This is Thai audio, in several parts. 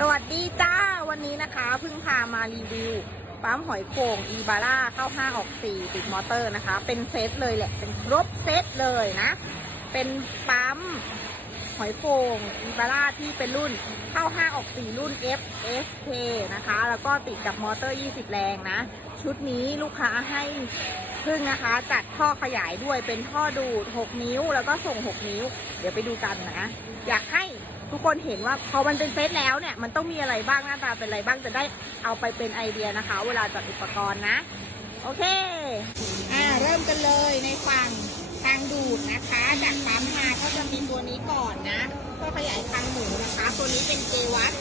สวัสดีจ้าวันนี้นะคะเพิ่งพามารีวิวปั๊มหอยโข่งอีบาร่าเข้า5ออก4ติดมอเตอร์นะคะ เป็นเซตเลยแหละ เป็นครบเซตเลยนะ เป็นปั๊มหอยโข่งอีบาร่าที่เป็นรุ่นเข้า5ออก4รุ่น F S K นะคะ แล้วก็ติดกับมอเตอร์ 20 แรงนะ ชุดนี้ลูกค้าให้พึ่งนะคะ จัดท่อขยายด้วยเป็นท่อดูด 6 นิ้ว แล้วก็ส่ง 6 นิ้ว เดี๋ยวไปดูกันนะ อยากให้ ทุกคนเห็นว่าพอมันเป็นเซตแล้วเนี่ยมันต้องมีอะไรบ้างหน้าตาเป็นอะไรบ้างจะได้เอาไปเป็นไอเดียนะคะ เวลาจัดอุปกรณ์นะ โอเค อ่าเริ่มกันเลยในฝั่งทางดูดนะคะ จากปั๊มมาก็จะมีตัวนี้ก่อนนะก็ขยายทางหมูนะคะ ตัวนี้เป็นเจวัต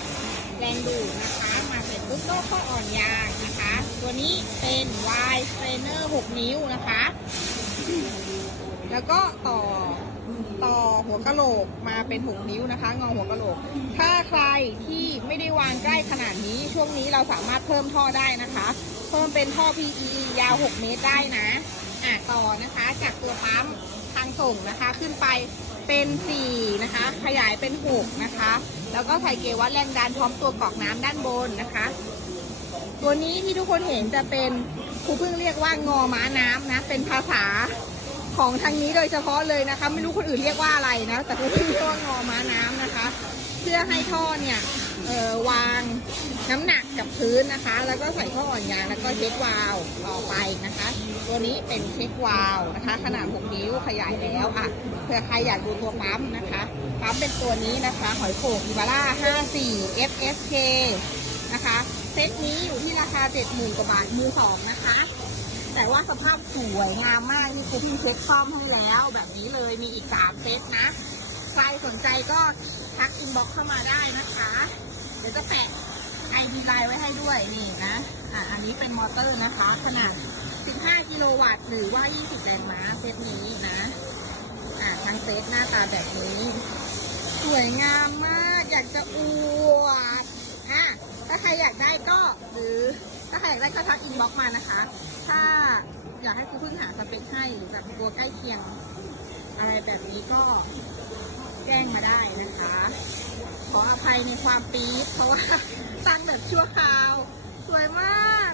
แรงดูดนะคะ มาเสร็จปุ๊บก็ข้ออ่อนยางนะคะ ตัวนี้เป็น Y Strainer 6นิ้วนะคะ แล้วก็ต่อ วกะโหลกมาเป็น6นิ้วนะคะงอหัวกะโหลก ถ้าใครที่ไม่ได้วางใกล้ขนาดนี้ช่วงนี้เราสามารถเพิ่มท่อได้นะคะ เพิ่มเป็นท่อ PE ยาว 6 เมตรได้นะอะต่อนะคะ จากตัวปั๊มทางส่งนะคะขึ้นไปเป็น4นะคะ ขยายเป็น6นะคะ แล้วก็ใส่เกวัดแรงดันพร้อมตัวกรอกน้ำด้านบนนะคะ ตัวนี้ที่ทุกคนเห็นจะเป็นครูเพิ่งเรียกว่างอม้าน้ำนะ เป็นภาษา ของทางนี้โดยเฉพาะเลยนะคะ ไม่รู้คนอื่นเรียกว่าอะไรนะ แต่ครูเพิ่เรียกว่างอม้าน้ำนะคะ เพื่อให้ท่อเนี่ยเออวางน้ำหนักกับพื้นนะคะ แล้วก็ใส่ท่ออ่อนยางแล้วก็เช็ควาลต่อไปนะคะ ตัวนี้เป็นเช็ควาลนะคะ ขนาด 6 นิ้วขยายแล้วอะเผื่อใครอยากดูตัวปั๊มนะคะปั๊มเป็นตัวนี้นะคะ หอยโข่งอีบาร่า54 FSK นะคะ เซตนี้อยู่ที่ราคา 70,000 กว่าบาทมือสองนะคะ แต่ว่าสภาพสวยงามมากนี่คือพี่เช็คซ่อมให้แล้ว แบบนี้เลยมีอีก3เซตนะ ใครสนใจก็ทักอินบ็อกเข้ามาได้นะคะ เดี๋ยวจะแปะไอดีไลน์ไว้ให้ด้วยนี่นะอะอันนี้เป็นมอเตอร์นะคะ ขนาด 15 กิโลวัตต์หรือว่า 20 แรงม้าเซตนี้นะอะทั้งเซตหน้าตาแบบนี้ สวยงามมาก อยากจะอวดอะถ้าใครอยากได้ก็หรือถ้าใครอยากได้ก็ทักอินบ็อกมานะคะ ถ้าอยากให้ครูพึ่งหาสเปคให้หรือแบบตัวใกล้เคียง อะไรแบบนี้ก็แจ้งมาได้นะคะ ขออภัยในความปี๊ดเพราะว่าตั้งแบบชั่วคราว สวยมาก